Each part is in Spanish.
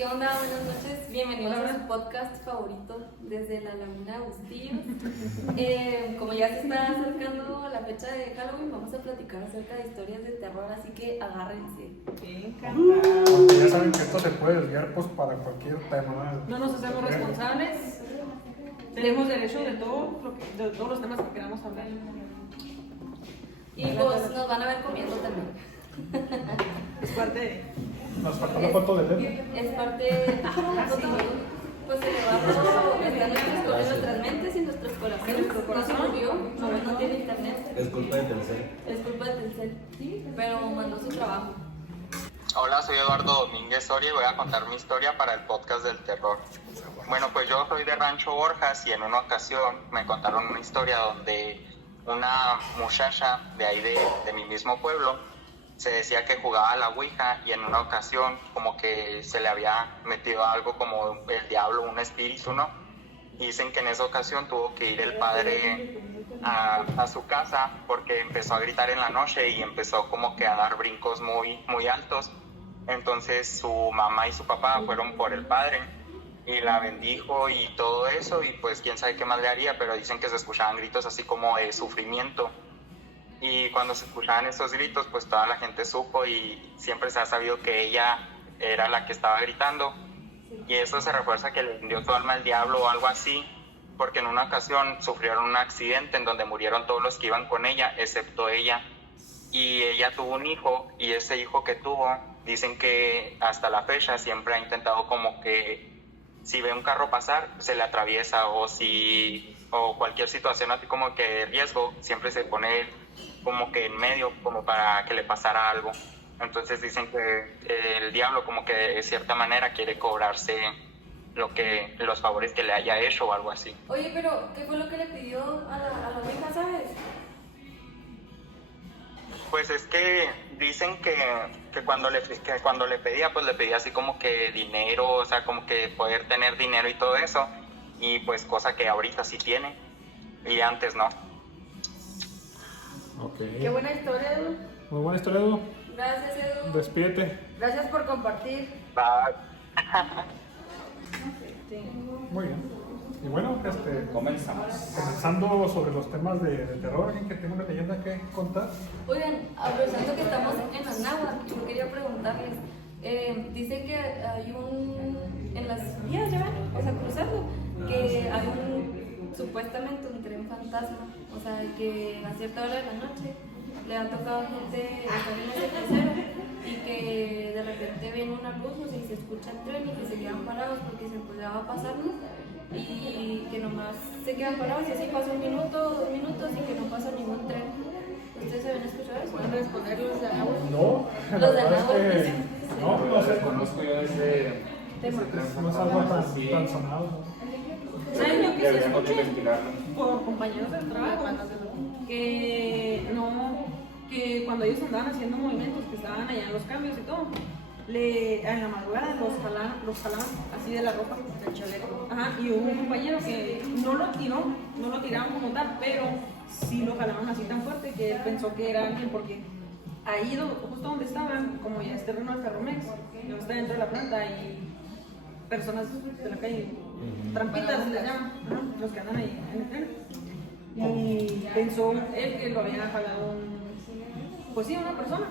¿Qué onda? Buenas noches, bienvenidos a su podcast favorito desde la Laguna de Bustillos. Como ya se está acercando la fecha de Halloween, vamos a platicar acerca de historias de terror, así que agárrense. Ya saben que esto se puede desviar pues para cualquier tema. No nos hacemos responsables. Tenemos derecho de todo de todos los temas que queramos hablar. Y pues nos van a ver comiendo también. Es parte de... Nos falta la foto de Leo. Es parte. La foto. Pues elevado está en nuestras mentes y nuestros corazones. No se murió, no tiene internet. Es culpa de Telcel. Es culpa de Telcel, sí, pero mandó su trabajo. Hola, soy Eduardo Domínguez Soria y voy a contar mi historia para el podcast del terror. Bueno, pues yo soy de Rancho Borjas y en una ocasión me contaron una historia donde una muchacha de ahí de mi mismo pueblo se decía que jugaba a la ouija y en una ocasión como que se le había metido algo como el diablo, un espíritu, ¿no? Y dicen que en esa ocasión tuvo que ir el padre a su casa porque empezó a gritar en la noche y empezó como que a dar brincos muy altos. Entonces su mamá y su papá fueron por el padre y la bendijo y todo eso, y pues quién sabe qué más le haría, pero dicen que se escuchaban gritos así como de sufrimiento. Y cuando se escuchaban esos gritos, pues toda la gente supo y siempre se ha sabido que ella era la que estaba gritando. Y eso se refuerza que le vendió su alma al diablo o algo así, porque en una ocasión sufrieron un accidente en donde murieron todos los que iban con ella, excepto ella. Y ella tuvo un hijo, y ese hijo que tuvo, dicen que hasta la fecha siempre ha intentado como que si ve un carro pasar, se le atraviesa, o cualquier situación así como que de riesgo, siempre se pone como que en medio, como para que le pasara algo. Entonces dicen que el diablo como que de cierta manera quiere cobrarse los favores que le haya hecho o algo así. Oye, pero ¿qué fue lo que le pidió a la ouija, sabes? Pues es que dicen que cuando le pedía, pues le pedía así como que dinero, o sea, como que poder tener dinero y todo eso, y pues cosa que ahorita sí tiene, y antes no. Okay. Qué buena historia, Edu. Muy buena historia, Edu. Gracias, Edu. Despídete. Gracias por compartir. Bye. Muy bien. Y bueno, comenzando sobre los temas de terror, ¿alguien que tenga una leyenda que contar? Oigan, aprovechando que estamos en Anáhuac, yo quería preguntarles, dice que hay en las vías, ya ven, o sea, cruzando, que hay supuestamente un tren fantasma, o sea, que a cierta hora de la noche le ha tocado gente estar en ese crucero y que de repente ven una luz, o sea, y se escucha el tren y que se quedan parados porque se empezaba a pasarnos y que nomás se quedan parados y así pasa 1 minuto, 2 minutos y que no pasa ningún tren. ¿Ustedes se habían escuchado eso? ¿Pueden responder los de agua? No, Los de verdad Anáhuac, es dicen. que no sé. Conozco yo ese Tema. tren No es algo fantasma, tan sonado. ¿Saben yo que sí deberíamos de escuché investigarlo. por compañeros del trabajo? Que cuando ellos andaban haciendo movimientos, que estaban allá en los cambios y todo, en la madrugada los jalaban así de la ropa, del chaleco. Ajá, y hubo un compañero que no lo tiraban como tal, pero sí lo jalaban así tan fuerte que él pensó que era alguien, porque ahí justo donde estaban, como ya es terreno de Ferromex, yo estaba dentro de la planta y personas de la calle, trampitas les llaman, ajá, los que andan ahí en el tren. Y pensó él que lo había jalado una persona.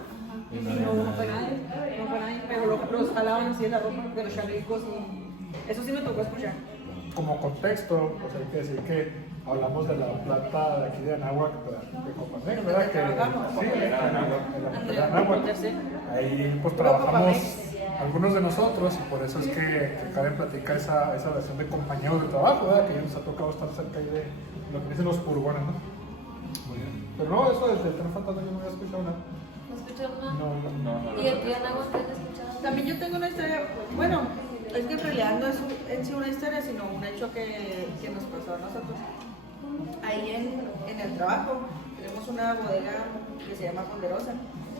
No fue nadie, pero los jalaban así de la ropa, de los chalecos, y eso sí me tocó escuchar. Como contexto, pues hay que decir que hablamos de la planta de aquí de Anáhuac, de Copamex, ¿verdad? Que sí, en la Anáhuac. Ahí pues trabajamos algunos de nosotros y por eso es que Karen platica esa versión de compañeros de trabajo, ¿verdad? Que ya nos ha tocado estar cerca ahí de lo que dicen los furgones, ¿no? Muy bien. Pero no, eso desde el tren fantasma yo no había escuchado nada. ¿No escucharon nada? No. ¿Y el de Anáhuac qué han escuchado? También yo tengo una historia, bueno, es que en realidad no es en sí una historia, sino un hecho que nos pasó a nosotros. Ahí en el trabajo tenemos una bodega que se llama Ponderosa,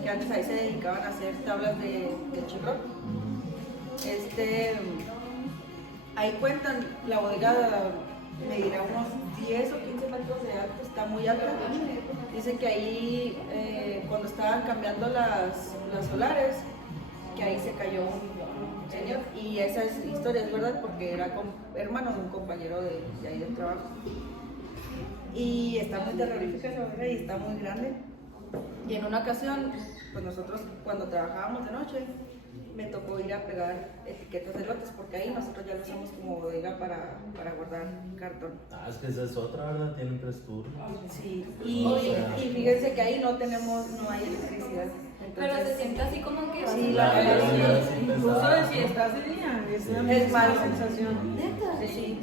que antes ahí se dedicaban a hacer tablas de chiclón. Ahí cuentan, la bodega medirá unos 10 o 15 metros de alto, está muy alta. Dicen que ahí, cuando estaban cambiando las solares, que ahí se cayó señor. Y esa historia es verdad porque era hermano de un compañero de ahí del trabajo. Y está muy terrorífica esa bodega y está muy grande. Y en una ocasión, pues nosotros cuando trabajábamos de noche, me tocó ir a pegar etiquetas de lotes porque ahí nosotros ya lo usamos como bodega para guardar cartón. Es que esa es otra, ¿verdad? Tienen prestur. Sí, y fíjense que ahí no hay electricidad. Pero Entonces, se siente así como que. sí, Incluso si estás de día, es la es misma mala sensación. Neta. Sí.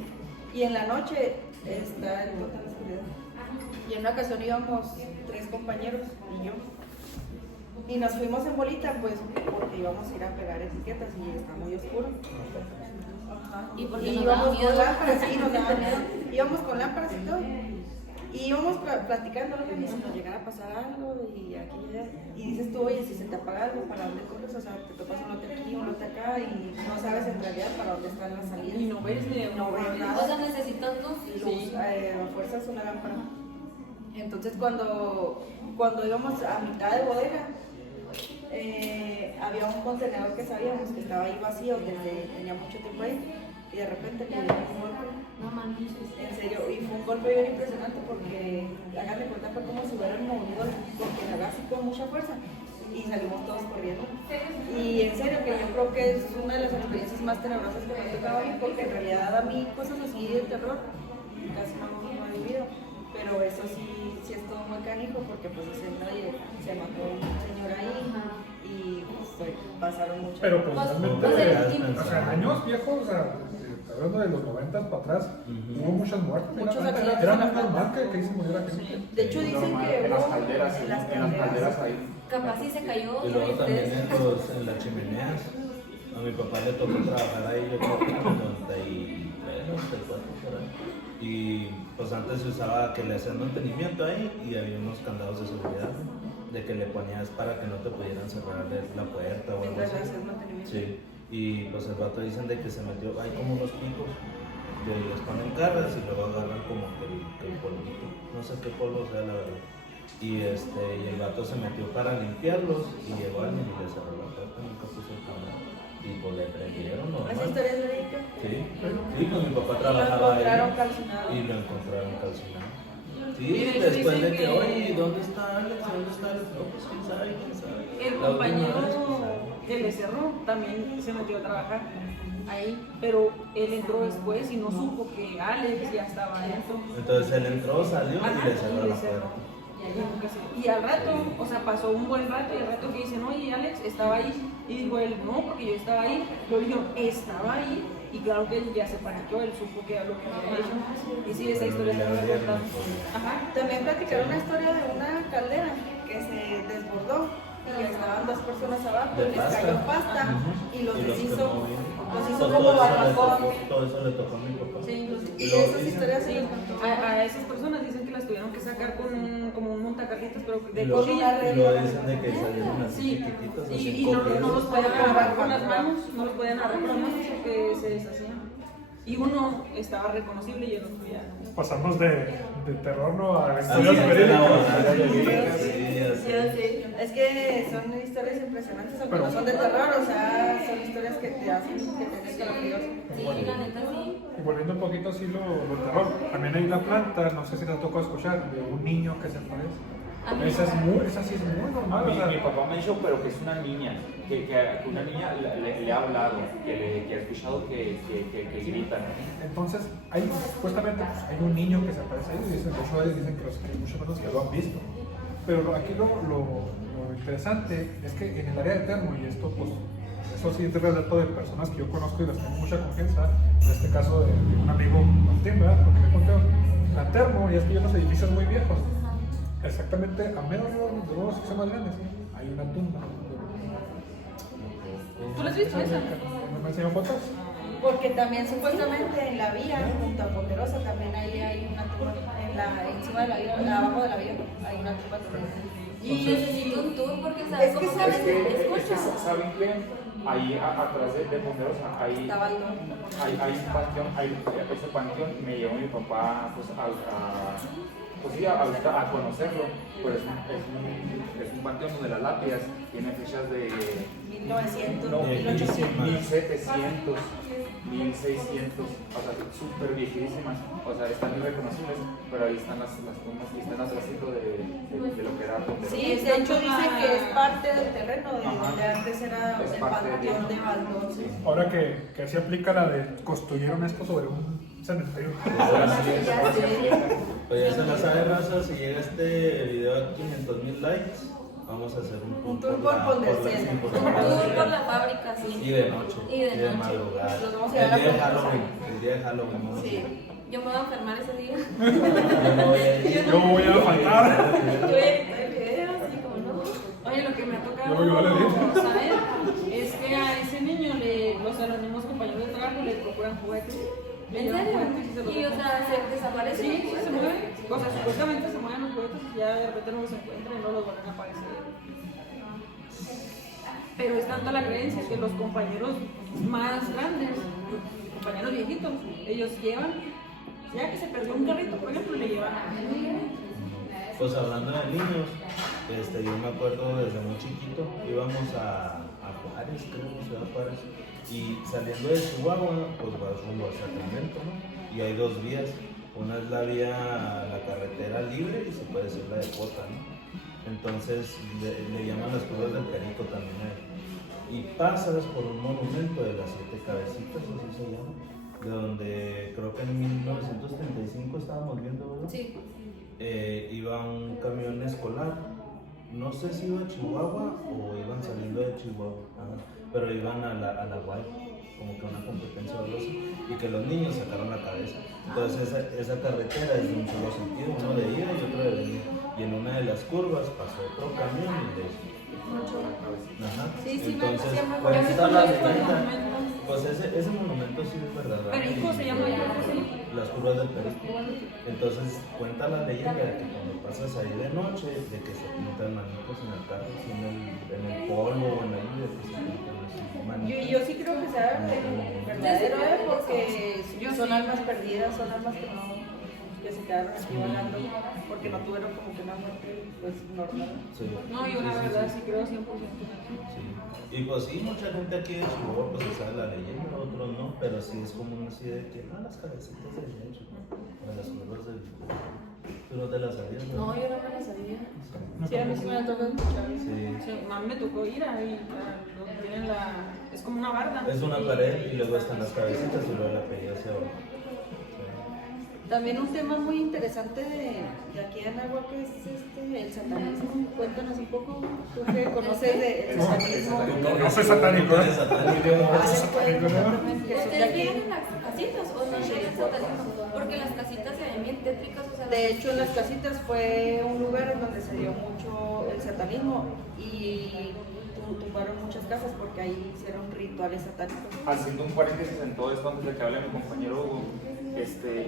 Y en la noche está en total oscuridad. Y en una ocasión íbamos 3 compañeros y yo. Y nos fuimos en bolita, pues, porque íbamos a ir a pegar etiquetas y está muy oscuro. Ajá. ¿Y por qué Y nos íbamos daba con miedo? lámparas, sí, nos daba miedo. Íbamos con lámparas y todo. Y íbamos platicando, ¿no? Que si nos llegara a pasar algo y aquí y allá. Y dices tú, oye, si se te apaga algo, ¿para dónde corres? O sea, te topas un lote aquí, un lote acá y no sabes en realidad para dónde están las salidas. Y no ves ni No ves O nada. sea, necesitas luz. Luz, a fuerzas una lámpara. Entonces cuando íbamos a mitad de bodega, había un contenedor que sabíamos que estaba ahí vacío tenía mucho tiempo ahí y de repente le dio un golpe. No manches. En serio, y fue un golpe bien impresionante porque, hagan de cuenta, fue como si hubieran movido porque la gas con mucha fuerza y salimos todos corriendo. Y en serio, que yo creo que es una de las experiencias más tenebrosas que me ha tocado vivir porque en realidad a mí cosas así de terror casi no he vivido. Pero eso sí es todo muy canijo porque pues se mató un señor ahí y pues, pasaron muchas Pero pues Pues, realmente, pues, o sea, años viejos, o sea, hablando de los 90 para atrás, hubo muchas muertes. Muchos Era accidentes. muy normal que ahí se muriera gente. De hecho dicen que En las hubo calderas, en las en las calderas ahí. Capaz si se cayó. Y luego y también ustedes- en las chimeneas. A mi papá le tocó trabajar ahí, yo creo que en el 93, 94 por ahí. Y pues antes se usaba que le hacían mantenimiento ahí y había unos candados de seguridad, ¿no? De que le ponías para que no te pudieran cerrar la puerta o algo mientras así. hacías mantenimiento. Sí, y pues el vato dicen de que se metió, hay como unos picos que les ponen cargas y luego agarran como que el polvito, no sé qué polvo sea la verdad. Y el vato se metió para limpiarlos y llegó alguien y le cerró la puerta, nunca puso el candado. Y pues le prendieron normal. ¿Esa historia es verídica? Sí, pues mi papá Lo trabajaba encontraron ahí calcinado. y lo encontraron calcinado. Sí, Y de hecho después de dicen que, que- oye, ¿dónde está Alex? ¿Dónde está Alex? No, pues quién sabe, quién sabe. El La última vez, quién compañero sabe. que le cerró también se metió a trabajar ahí, pero él entró después y no supo que Alex ya estaba adentro. Entonces él entró, salió Ajá, y le cerró y la le cerró. puerta. Y al rato, o sea, pasó un buen rato y al rato que dicen, oye, Alex estaba ahí. Y dijo él, no, porque yo estaba ahí. Yo digo, estaba ahí. Y claro que él ya se paniqueó, él supo que era lo que había hecho. Y sí, esa historia Ya también me había contaron. respondido. Ajá. También platicaron una historia de una caldera que se desbordó y estaban 2 personas abajo De y les pasta. cayó pasta Ujú. y los quemó deshizo, bien. los hizo Todo como eso le barbacoa. tocó- Todo eso le tocó a mi papá. Sí, Y Luego esas dicen- historias se sí. les contó. A esas personas dicen que las tuvieron que sacar con como un montacarritas, pero Y de luego colilla. luego dicen de que salieron así Sí, chiquititos, y así no copias. los podían agarrar con las manos, no los podían agarrar con las manos porque se deshacían. Y uno estaba reconocible y el otro ya no. Pasamos de terror, ¿no? A Así historias es, verídicas. sí, así. Ya sé. Es que son historias impresionantes, aunque Pero- no son de terror, o sea, son historias que te hacen que te des escalofríos. Sí, la neta sí. Y volviendo un poquito así lo terror, también hay una planta, no sé si te tocó escuchar, de un niño que se aparece. A mí Esa no. esa sí es muy normal, o sea, Mi papá me dijo, pero que es una niña, que una niña le ha hablado, que ha escuchado que gritan. entonces hay supuestamente pues, hay un niño que se aparece ahí y dicen, de hecho, dicen que hay muchas personas que lo han visto. Pero aquí lo interesante es que en el área de Termo, y esto pues eso sí es de relato de personas que yo conozco y les tengo mucha confianza, en este caso de un amigo Martín, ¿verdad? Porque me contó, la Termo, y es que hay unos edificios muy viejos, exactamente a menos de unos que son más grandes, hay una tumba. ¿Tú lo has visto esa? ¿No me enseñó fotos? Porque también supuestamente en la vía, junto a Ponderosa, también ahí hay una tumba, encima de la vía, abajo de la vía, hay una tumba también. Y necesito un tour porque sabes Es que cómo sabes se que- escucha. ¿Saben qué? Ahí atrás de Ponderosa, ahí Estaba el hay un panteón, ese panteón me llevó mi papá pues, pues sí, a conocerlo, pues es un panteón donde las lápidas tienen fechas de 1900, no, 1800. 1700, 1600, o sea, súper viejísimas, o sea, están irreconocibles, pero ahí están las tumbas y están atrásito de lo que era Ponteros. Sí, de hecho dicen que es parte del terreno de Ajá. donde antes era Es el parte panteón de Baldón. Sí. Ahora que se aplica la de construyeron esto sobre un cementerio. Oye, se la sabe raza, si llega este video a 500,000 likes, vamos a hacer un tour por Pondercena. sí, por Un la- tour por la fábrica, Y sí. de noche, Y de noche. madrugada. Los vamos a El llevar a día de Pondercena. Halloween, el día de Halloween, vamos a Sí. ir. Yo me voy a enfermar ese día. Yo no voy a ir. Yo voy a faltar. Yo edité el video, así como no. Oye, lo que me ha tocado Yo le digo. saber es que a ese niño, o sea, los mismos compañeros de trabajo le procuran juguetes. Le ¿En llevan serio? juguetes y se los Y o dejan. sea, se desaparece. Sí, sí, se mueven. O sea, supuestamente se mueven los juguetes y ya de repente no los encuentran y no los vuelven a aparecer. Pero es tanta la creencia que los compañeros más grandes, los compañeros viejitos, ellos llevan, ya que se perdió un carrito, por ejemplo, le llevan a Pues hablando de niños, yo me acuerdo desde muy chiquito, íbamos a Juárez, creo, Ciudad Juárez, y saliendo de Chihuahua, pues vas rumbo a Sacramento, ¿no? Y hay dos vías, una es la carretera libre y se puede decir la de Cota, ¿no? Entonces le llaman las curvas del Perico también ahí. Y pasas por un monumento de las 7 cabecitas, así se llama, de donde creo que en 1935 estábamos viendo, ¿verdad? Sí. Iba un camión escolar, no sé si iba a Chihuahua o iban saliendo de Chihuahua, pero iban a la UAI, como que una competencia o algo así, y que los niños sacaron la cabeza. Entonces esa carretera es de un solo sentido, uno de ida y otro de venida, y en una de las curvas pasó otro camión y le... Ajá. Sí, sí, Entonces, me acuerdo. cuenta Yo sí la conozco el leyenda. monumento. Pues ese monumento sí es verdad. Perico se llama ya, ¿sí? Las curvas del Perico. Entonces cuenta la leyenda de que cuando pasas ahí de noche, de que se pintan manitos en el carro, así en el polvo o en la lluvia, que se pintan así manitos. Yo sí creo que sea verdadero, porque son sí. almas perdidas, son almas que se quedaron aquí vagando porque no tuvieron como que una muerte pues normal. Sí. No, yo la Sí, sí, verdad sí. sí creo 100% en eso. Sí. Y pues sí, mucha gente aquí de Chihuahua pues se sabe la leyenda, otros no, pero sí es común así de que no, las cabecitas del hecho, o las curvas del... ¿Tú no te las sabías? No, yo no me lo sabía. Sí, a mí sí me la tocó escuchar. Sí. Sí, a mí me tocó ir ahí, tienen es como una barda. Es una pared y luego están las cabecitas y luego la pedí hacia abajo. También un tema muy interesante de aquí en Anáhuac es el satanismo. Cuéntanos un poco, tú que conoces del satanismo. No soy satánico, No ¿eh? eres satánico. No soy satánico, ¿no? Que son de ¿Ustedes aquí. tienen las casitas o no tienen satanismo? Porque las casitas se ven bien tétricas, o sea... De hecho, en las casitas fue un lugar en donde se dio mucho el satanismo y tumbaron muchas casas porque ahí hicieron rituales satánicos. Haciendo un paréntesis en todo esto antes de que hable mi compañero Hugo,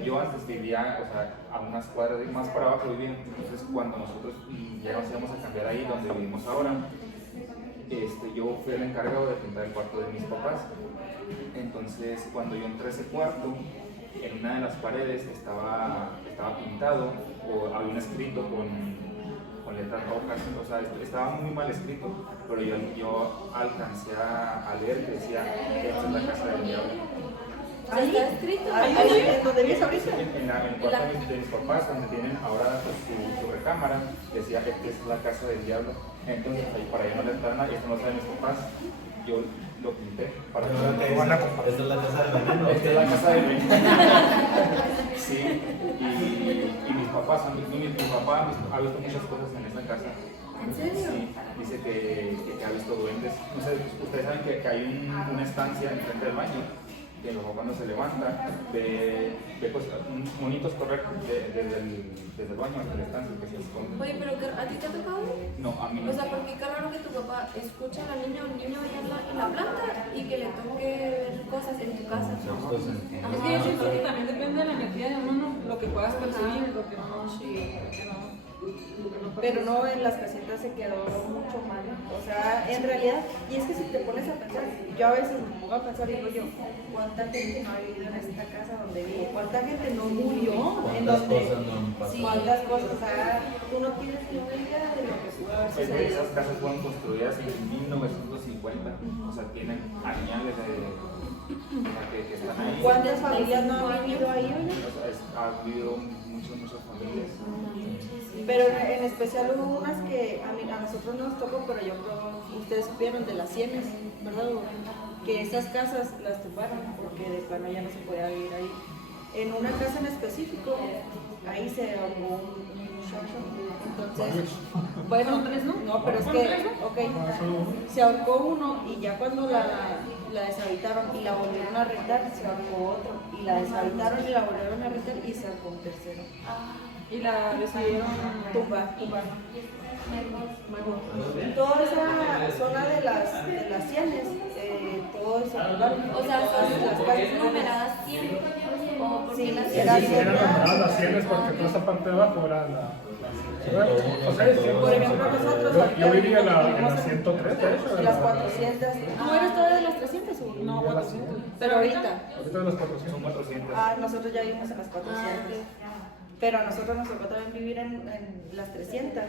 yo antes vivía, o sea, a unas cuadras más para abajo vivía, entonces cuando nosotros ya nos íbamos a cambiar ahí donde vivimos ahora, yo fui el encargado de pintar el cuarto de mis papás. Entonces cuando yo entré a ese cuarto, en una de las paredes estaba pintado o había un escrito con letras rojas, o sea, estaba muy mal escrito, pero yo alcancé a leer que decía que esta es la casa del diablo. Ahí está escrito. Ahí, en donde vives ahorita. En el cuarto de mis papás, donde tienen ahora pues, su recámara, decía que esta es la casa del diablo. Entonces, ahí para allá no le entraron nadie, esto no saben mis papás. Yo lo pinté para que Ahora no que van a esta es la casa del veneno. esta es la casa del veneno. Sí, y mis papás, mi papá ha visto muchas cosas en esta casa. ¿En serio? Sí, dice que ha visto duendes. No sé, ustedes saben que hay una estancia enfrente del baño. Que luego cuando se levanta ve pues, monitos correr desde el baño hasta la estancia que se esconde. Oye, pero ¿a ti te ha tocado? No, a mí no. O sea, porque qué raro que tu papá escucha a la niña o un niño allá en la planta y que le toque ver cosas en tu casa. Es que yo siento que también depende de la energía de uno, lo que puedas percibir, lo que no, sí, lo que no. Pero no, en las casitas se quedó mucho mal. O sea, en realidad, y es que si te pones a pensar, yo a veces me pongo a pensar y digo yo, ¿cuánta gente no ha vivido en esta casa donde vivo? ¿Cuánta gente no murió? En ¿Cuántas donde, cosas no han pasado? sí, ¿cuántas cosas? O sea, tú no tienes ni una idea de lo que pudo haber sucedido. Esas casas fueron construidas en 1950, o sea, tienen añales de, o sea, que están ahí. ¿Cuántas familias no han vivido ahí, oye? O sea, ha vivido muchas familias. Pero en especial hubo unas que a nosotros nos tocó, pero yo creo que ustedes supieron de las Sienes, ¿verdad? Que esas casas las tumbaron porque de plano ya no se podía vivir ahí. En una casa en específico, ahí se ahogó un muchacho. Entonces, bueno, no, pero es que, ok, se ahorcó uno y ya cuando la deshabitaron y la volvieron a rentar, se ahorcó otro. Y la deshabitaron y la volvieron a rentar y se ahorcó un tercero. Y la decidieron Tumba. Toda esa zona de las Sienes, todo eso. O sea, son las calles numeradas 100. ¿O por qué Sí, las era 100? cien. Eran numeradas las sienes porque toda esa parte de abajo era la o sea, Por ejemplo, nosotros yo vivía en la vivimos 103, de hecho. de las 400. ¿Tú eres todavía de las 300 o No, de las 400. Pero ahorita. Ahorita de las 400. Son 400. Nosotros ya vivimos en las 400. Pero a nosotros nos tocó también vivir en las 300.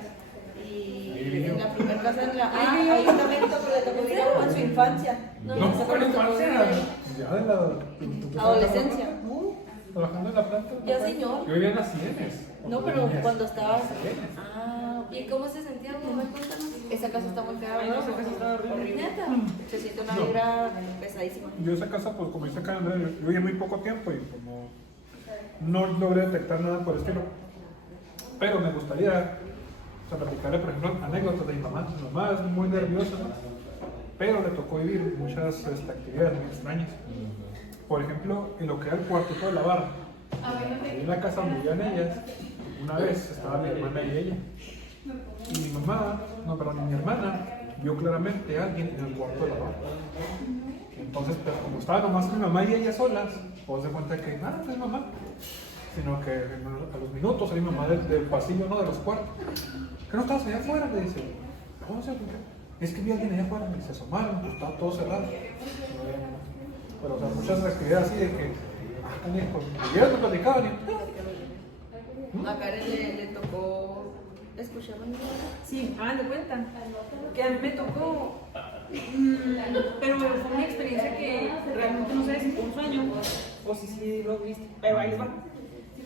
Y en la primera casa, ahí también le tocó vivir en su infancia. No, Nosotros fue la nos tocó infancia, vivir ya de la adolescencia. Trabajando en la planta. Ya, señor. Yo vivía en las Sienes. No, pero cuando estabas. ¿Y cómo se sentía? Cuéntanos. Esa casa está muy fea, Ay, no, esa casa está horrible. Neta. Se siente una vibra pesadísima. Yo esa casa, pues como dice acá Andrés, yo viví muy poco tiempo y pues no logré detectar nada por el estilo. Pero me gustaría, o sea, platicarle, por ejemplo, anécdotas de mi mamá. Mi mamá es muy nerviosa, pero le tocó vivir muchas actividades muy extrañas. Por ejemplo, en lo que era el cuartito de la barra, en la casa donde vivían ellas, una vez estaba mi hermana y ella. Y mi mamá, mi hermana, vio claramente a alguien en el cuarto de la barra. Entonces, pues, como estaba nomás mi mamá y ella solas, pues se cuenta que nada, no es mamá. Sino que a los minutos hay mi mamá del pasillo, no de los cuartos. ¿Qué no estabas allá afuera? Le dice, no sé, es que vi a alguien allá afuera y se asomaron, pues estaba todo cerrado. Pero, o sea, muchas actividades así de que, pues, ya no platicaban y. A Karen le tocó escuchar un Sí, hagan de cuenta que a mí me tocó, pero fue una experiencia que realmente no sé si fue un sueño o si sí lo viste, pero ahí les va.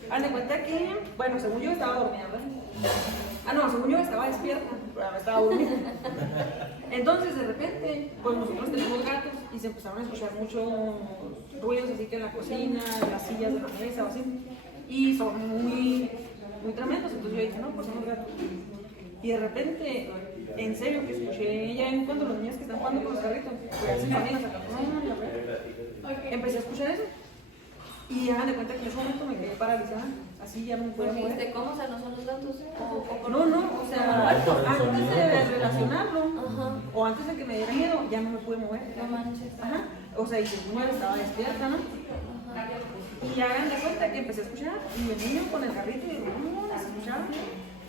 Hagan de cuenta que, bueno, según yo estaba dormida, ¿verdad? No, según yo estaba despierta, pero estaba dormida. Entonces, de repente, pues nosotros tenemos gatos y se empezaron a escuchar muchos ruidos, así que en la cocina, en las sillas de la mesa o así. Y son muy tremendos, entonces yo dije, no, pues son los gatos. Y de repente, en serio, que escuché ya cuando los niños que están jugando con los carritos, pues hacen sonidos acá, empecé a escuchar eso. Y hagan de cuenta que en ese momento me quedé paralizada, así ya no me podía mover. ¿Viste cómo? O sea, no son los gatos. No, o sea, antes de relacionarlo, Ajá. o antes de que me diera miedo, ya no me pude mover. No manches. Ajá. O sea, y según yo estaba despierta, ¿no? Y hagan de cuenta que empecé a escuchar, y el niño con el carrito y se escuchaba.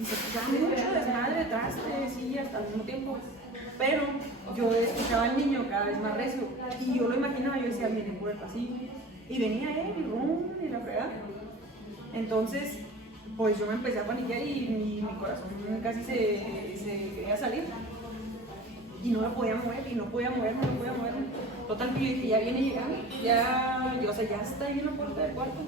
Y se escuchaba mucho desmadre, trastes, sillas al mismo tiempo. Pero yo escuchaba al niño cada vez más recio. Y yo lo imaginaba, yo decía, viene por el pasillo. Y venía él, y la fregada. Entonces, pues yo me empecé a paniquear y mi corazón casi se quería salir. Y no me podía mover, y no podía moverme. Total, que yo dije, ya viene llegando, ya está ahí en la puerta del cuarto.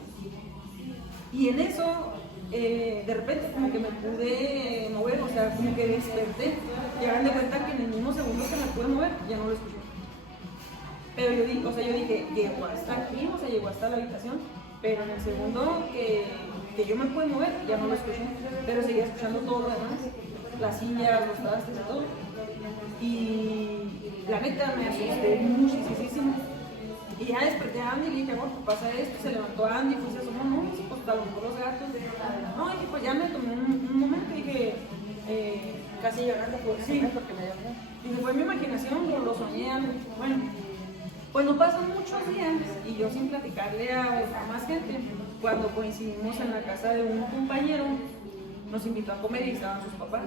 Y en eso, de repente como que me pude mover, o sea, como que desperté. Y hagan de cuenta que en el mismo segundo que me pude mover, ya no lo escuché. Pero yo dije, llegó hasta aquí, o sea, llegó hasta la habitación, pero en el segundo que yo me pude mover, ya no lo escuché, pero seguía escuchando todo lo demás, las sillas, los trastes y todo. Y la neta me asusté muchísimo. Y ya desperté a Andy y le dije, bueno, pues pasa esto, se levantó Andy, pues se asomó, no, pues a lo mejor los gatos. No, dije, pues ya me tomé un momento y dije, casi llorando por sí, porque me dio miedo. dije, fue mi imaginación, lo soñé, bueno. Pues no pasan muchos días y yo sin platicarle a más gente, cuando coincidimos en la casa de un compañero, nos invitó a comer y estaban sus papás.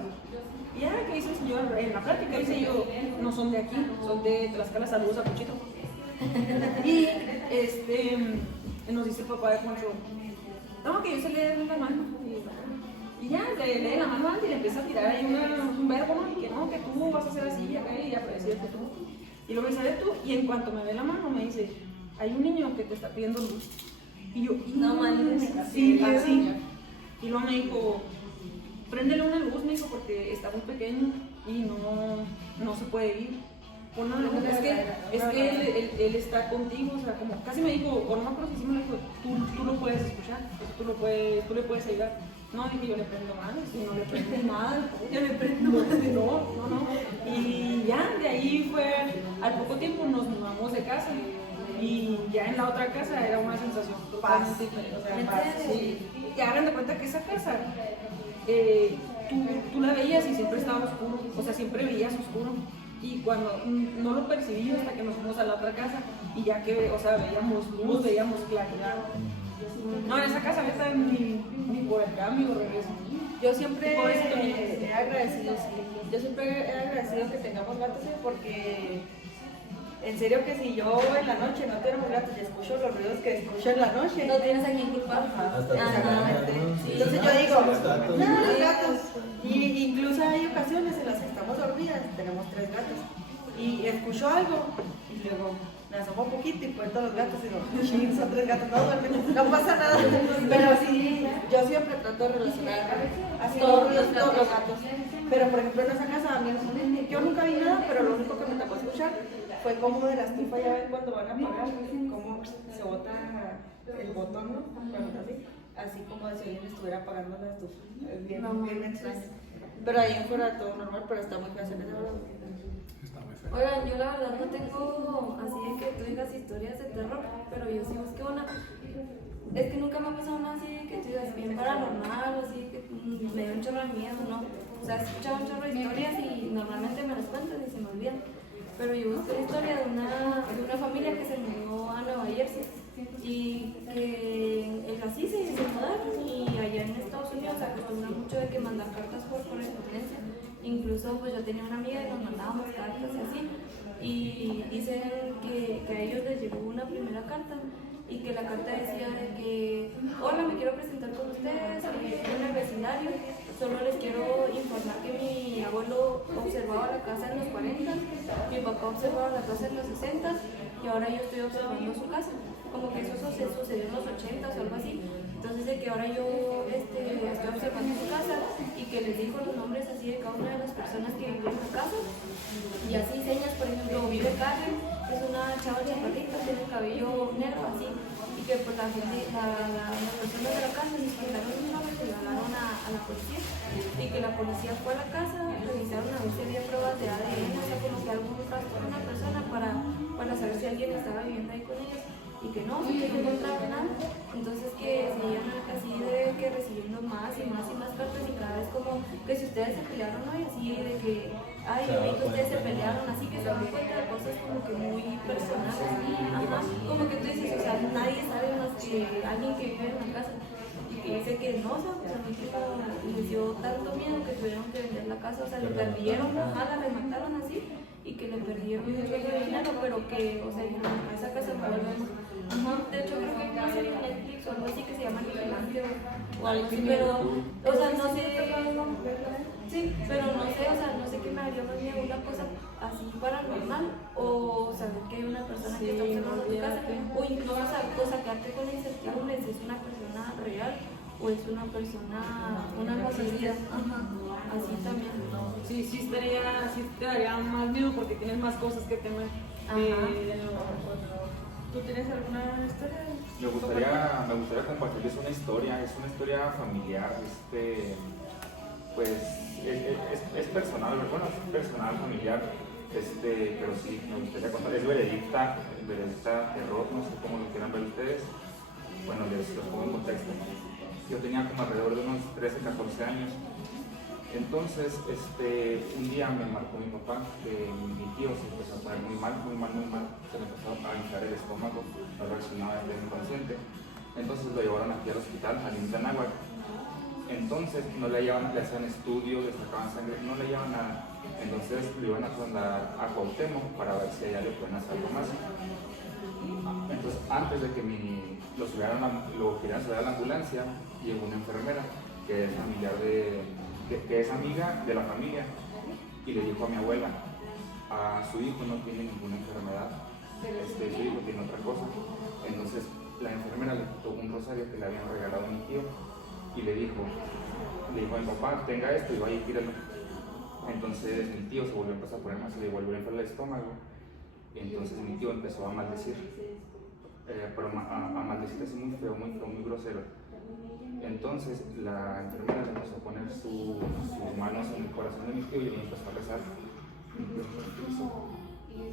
Y ya, ¿qué dice el señor? En la plática dice yo, no son de aquí, son de Tlaxcala, saludos a Puchito. Y nos dice el papá de Concho, no, que yo se le la mano. Y ya, le lee la mano y le empieza a tirar ahí un verbo, ¿no? Y que no, que tú vas a hacer así, acá y apareció que tú. Y luego me dice, tú, y en cuanto me ve la mano me dice, hay un niño que te está pidiendo luz. Y yo, No mames. sí, así. Y luego me dijo, préndele una luz, me dijo, porque está muy pequeño y no se puede ir. Bueno, es que él está contigo, o sea, como casi me dijo, o no me acuerdo si me dijo, tú lo puedes escuchar, o sea, tú le puedes ayudar. No, dije, yo le prendo mal, si no le prendo mal, yo le prendo mal, no. Y ya, de ahí fue, al poco tiempo nos mudamos de casa. Y ya en la otra casa era una sensación totalmente diferente. O sea, paz, sí. Y hagan de cuenta que esa casa, tú la veías y siempre estaba oscuro, o sea, siempre veías oscuro. Y cuando no lo percibí hasta que nos fuimos a la otra casa, y ya que, o sea, veíamos luz, veíamos claridad. No, en esa casa neta ni por el cambio regreso. Yo siempre he agradecido, que tengamos gatos, porque en serio que si yo en la noche no tengo gatos y escucho los ruidos que escucho en la noche, No tienes a quien culpar. exactamente. Entonces yo digo, no, los gatos. Y incluso hay ocasiones en las que estamos dormidas, tenemos 3 gatos, y escucho algo y luego me asomo un poquito y cuento los gatos y digo, sí, son 3 gatos, no pasa nada. Pero sí, yo siempre trato de relacionar así todos los gatos. Pero por ejemplo en esa casa, a mí, yo nunca vi nada, pero lo único que me tocó escuchar fue como de la estufa, ya ven cuando van a apagar, cómo se bota el botón, ¿no? Cuando así como si alguien estuviera apagando la estufa. Es bien extraño. Pero ahí en fuera todo normal, pero está muy fácil esa hora. Está muy feo. Oigan, yo la verdad no tengo así de que tú digas historias de terror, pero yo sí busqué una. Es que nunca me ha pasado nada así de que tú digas bien paranormal o así que me dio un chorro de miedo, ¿no? O sea, he escuchado un chorro de historias y normalmente me las cuentan y se me olvidan. Pero yo busqué la historia de una familia que se mudó a Nueva Jersey y que así se mudaron, y allá en Estados Unidos se acostumbra mucho de que mandar cartas por correspondencia. Incluso pues yo tenía una amiga y nos mandábamos cartas y así, y dicen que a ellos les llegó una primera carta y que la carta decía de que hola, me quiero presentar con ustedes, en el vecindario, solo les quiero informar que mi abuelo observaba la casa en los 40, mi papá observaba la casa en los 60 y ahora yo estoy observando su casa. Como que eso sucedió en los 80 o algo así. Entonces de que ahora yo estoy observando su casa y que les dijo los nombres así de cada una de las personas que viven en la casa. Y así señas, por ejemplo, vive Carmen, que es una chava chaparrita, tiene el cabello negro así. Y que pues las personas de la casa les contaron un nombre que llamaron a la policía. Y que la policía fue a la casa, revisaron a ver si había pruebas de ADN, o sea, como que algún rastro de una persona para saber si alguien estaba viviendo ahí con ellos. Y que no encontraron nada. Entonces que seguían así de que recibiendo más y más cartas, y cada vez como que si ustedes se pelearon, ¿no? Y así de que ay, que ustedes se pelearon, así que se dan cuenta de cosas como que muy personales. Ajá, como que tú dices, o sea, nadie sabe más que alguien que vive en la casa. Y que dice que no, o sea, pues a mi tipo les dio tanto miedo que tuvieron que vender la casa, o sea, le perdieron, la remataron así, y que le perdieron mucho dinero, pero que, o sea, esa casa no vuelve. De hecho, creo que hay una serie en Netflix o algo así que se llama Vigilante o algo así, pero, o sea, no sé, sí, pero no sé, o sea, no sé qué me haría más miedo, una cosa así paranormal, o saber que hay una persona que está observando tu casa, o incluso sacarte con la incertidumbre si es una persona real o es una persona, una conocida, así también. Sí, sí te daría más miedo porque tienes más cosas que temer. ¿Tú tienes alguna historia? Me gustaría compartirles una historia, es una historia familiar, pues es personal, bueno, es personal, familiar, pero sí, me gustaría contar, es veredicta terror, no sé cómo lo quieran ver ustedes. Bueno, les pongo en contexto. Yo tenía como alrededor de unos 13, 14 años. Entonces, un día me marcó mi papá que mi tío se empezó a poner muy mal, se le empezó a hinchar el estómago, no reaccionaba, era inconsciente. Entonces lo llevaron aquí al hospital, al IMSS de Anáhuac. Entonces no le hallaban, le hacían estudios, le sacaban sangre, no le hallaban nada. Entonces lo iban a trasladar a Cuauhtémoc para ver si allá le pueden hacer algo más. Entonces antes de que lo querían subir a la ambulancia, llegó una enfermera que es familiar que es amiga de la familia y le dijo a mi abuela, a su hijo no tiene ninguna enfermedad, su hijo tiene otra cosa. Entonces la enfermera le quitó un rosario que le habían regalado a mi tío y le dijo a mi papá, tenga esto y vaya y tíralo. Entonces mi tío se volvió a empezar a poner más, se le volvió a inflar el estómago. Entonces mi tío empezó a maldecir, pero a maldecir así muy feo, muy grosero. Entonces la enfermera le empezó a poner sus manos en el corazón de mi tío y él empezó a rezar.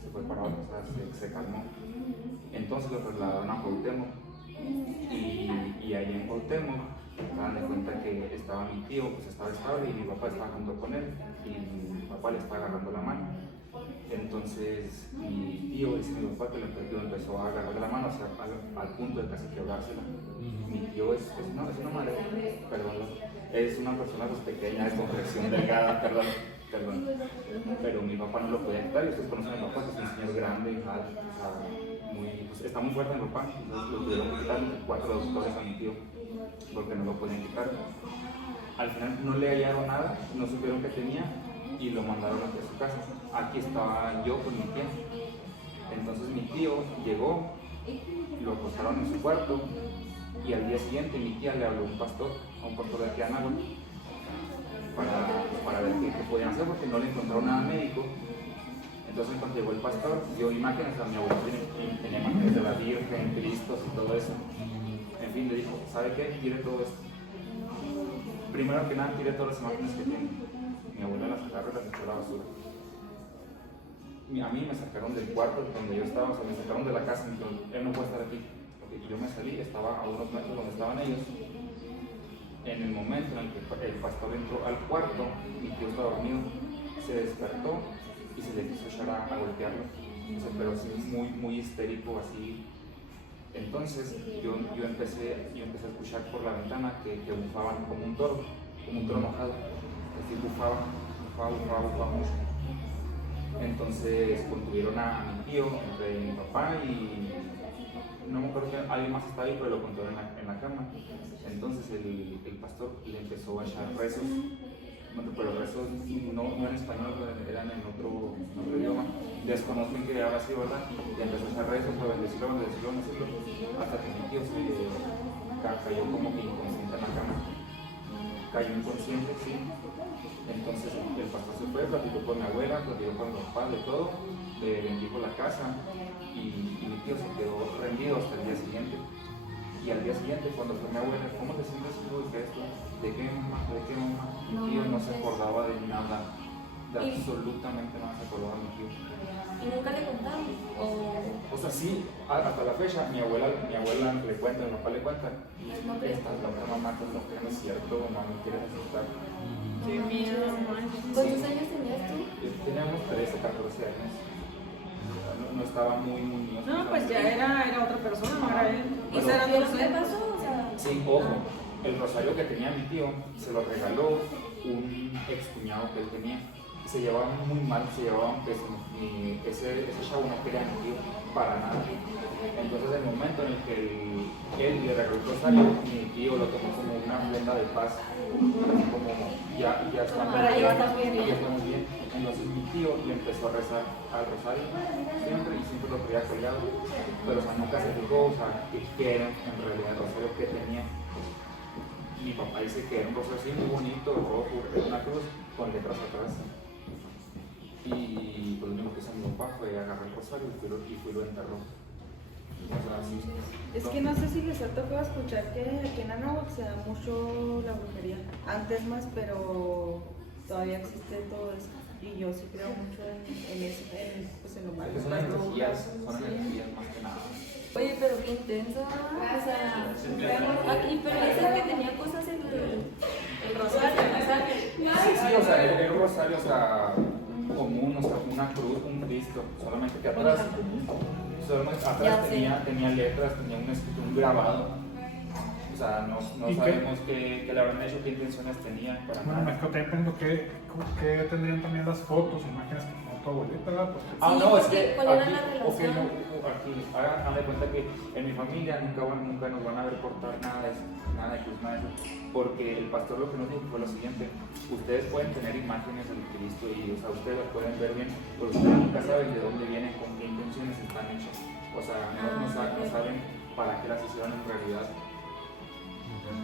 Se fue para abajo, se calmó. Entonces lo trasladaron a Cuauhtémoc y ahí en Cuauhtémoc daban de cuenta que estaba mi tío, pues estaba estable y mi papá estaba junto con él y mi papá le estaba agarrando la mano. Entonces mi tío dice mi papá que lo empezó a agarrar la mano, o sea, al punto de casi quebrársela. Mi tío es una madre, perdón, es una persona pues, pequeña, de complexión delgada, perdón. Pero mi papá no lo podía quitar y ustedes conocen a mi papá, que es un señor grande y tal, pues, está muy fuerte mi papá, entonces lo tuvieron que quitar 4 doctores a mi tío porque no lo podían quitar. Al final no le hallaron nada, no supieron qué tenía y lo mandaron hacia su casa. Aquí estaba yo con mi tía. Entonces mi tío llegó, lo acostaron en su cuarto y al día siguiente mi tía le habló a un pastor de aquí a Anáhuac para ver qué podían hacer porque no le encontraron nada médico. Entonces cuando llegó el pastor dio imágenes, a mi abuelo tenía imágenes de la Virgen, Cristos y todo eso. En fin, le dijo, ¿sabe qué? Tire todo esto. Primero que nada, tire todas las imágenes que tiene. Mi abuela las agarró y las echó a la basura. A mí me sacaron del cuarto donde yo estaba, o sea, me sacaron de la casa y me dijeron, él no puede estar aquí. Porque yo me salí, estaba a unos metros donde estaban ellos. En el momento en el que el pastor entró al cuarto, mi tío estaba dormido, se despertó y se le quiso echar a golpearlo. O sea, pero así muy histérico, así. Entonces yo empecé a escuchar por la ventana que bufaban como un toro mojado. Así bufaba mucho. Entonces contuvieron a mi tío, entre mi papá y no me acuerdo que alguien más estaba ahí, pero lo contuvieron en la cama. Entonces el pastor le empezó a echar rezos, pero rezos no en español, eran en otro idioma. Desconozco en qué habrá sido, ¿verdad? Y empezó a echar rezos, a bendecirlo, hasta que mi tío se cayó como que inconsciente en la cama. Cayó inconsciente, sí. Entonces el pastor se fue, platicó con mi abuela, platicó con mi papá, de todo, le bendijo la casa y mi tío se quedó rendido hasta el día siguiente. Y al día siguiente, cuando fue mi abuela, ¿cómo te sientes tú de esto? ¿De qué mamá? Mi tío no se acordaba de nada, de absolutamente nada se acordaba de mi tío. ¿Y nunca le contaron? O sea, sí, hasta la fecha, mi abuela le cuenta, mi papá le cuenta. Esta loca mamá, que no es cierto, mamá, me quieres asustar. Qué miedo, ¿Cuántos años tenías tú? Teníamos 13 o 14 años. No estaba muy niño. No, pues ya era otra persona, no era él. ¿Y O sea, era qué adolescente. pasó? O sea, Sí, ojo, el rosario que tenía mi tío se lo regaló un ex cuñado que él tenía. Se llevaban muy mal, se llevaban pésimo. Y ese chavo no quería a mi tío para nada. Entonces, en el momento en el que él le regaló el rosario, mi tío lo tomó como una prenda de paz. Como ya estamos bien. Entonces mi tío le empezó a rezar al rosario siempre y siempre lo traía colgado, pero o sea, nunca se fijó, o sea, qué era en realidad el rosario que tenía. Mi papá dice que era un rosario así muy bonito, rojo, una cruz con letras atrás. Y pues lo único que hizo mi papá fue agarrar el rosario y fue lo enterró. O sea, así. Es que no sé si les ha tocado escuchar que aquí en Anáhuac se da mucho la brujería. Antes más, pero todavía existe todo eso. Y yo sí creo mucho en eso, pues en lo malo. Son energías más que nada. oye, pero qué intenso. O sea, aquí, pero dicen que tenía cosas en el rosario. Sí, o sea, era un rosario, o sea, común, o sea, una cruz, un Cristo, solamente que atrás tenía letras, tenía un grabado. O O sea, no ¿Y sabemos qué le habrán hecho, qué intenciones tenían para Bueno, nada. me quedo también pensando que tendrían también las fotos, imágenes como tu abuelita, ¿verdad? Porque Ah, Sí, no, es porque que ¿cuál era aquí, la ok, relación? no, aquí, hagan de cuenta que en mi familia nunca nos van a reportar nada de eso, nada de Cruz, nada de eso, porque el pastor lo que nos dijo fue lo siguiente: ustedes pueden tener imágenes del Cristo y, o sea, ustedes las pueden ver bien, pero ustedes nunca saben de dónde vienen, con qué intenciones están hechas, o sea, no saben para qué las hicieron en realidad.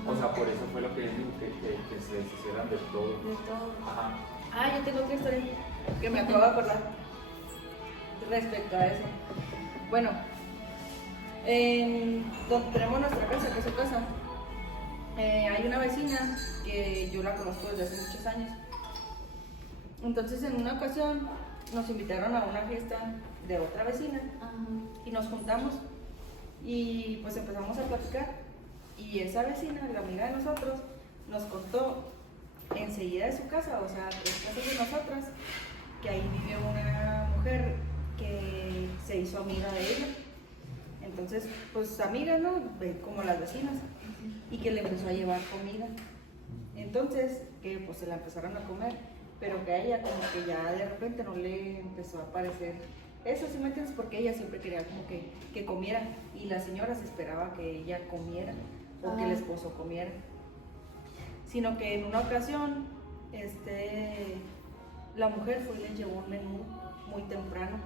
O sea, por eso fue lo que él dijo, que se deshicieran de todo. De todo. Ajá. Ah, yo tengo otra historia que me acabo de acordar respecto a eso. Bueno, donde tenemos nuestra casa, que es su casa, hay una vecina que yo la conozco desde hace muchos años. Entonces, en una ocasión nos invitaron a una fiesta de otra vecina Ajá. y nos juntamos y pues empezamos a platicar. Y esa vecina, la amiga de nosotros, nos contó enseguida de su casa, o sea, 3 casas de nosotras, que ahí vive una mujer que se hizo amiga de ella. Entonces, pues amigas, ¿no? Como las vecinas. Y que le empezó a llevar comida. Entonces, que pues se la empezaron a comer, pero que a ella como que ya de repente no le empezó a parecer eso, ¿sí me entiendes? Porque ella siempre quería como que comiera, y la señora se esperaba que ella comiera o que el esposo comiera. Sino que en una ocasión, la mujer fue y le llevó un menú muy temprano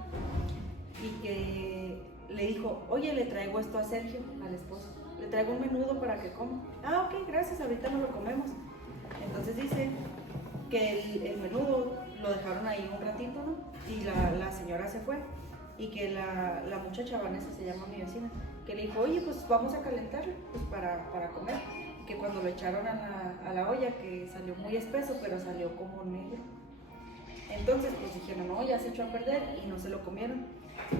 y que le dijo: oye, le traigo esto a Sergio, al esposo, le traigo un menudo para que coma. Ah, ok, gracias, ahorita nos lo comemos. Entonces dice que el menudo lo dejaron ahí un ratito, ¿no? Y la señora se fue, y que la muchacha, Vanessa se llama, mi vecina, que le dijo: oye, pues vamos a calentarlo pues para comer. Que cuando lo echaron a la olla, que salió muy espeso, pero salió como negro. Entonces pues dijeron: no, ya se echó a perder, y no se lo comieron.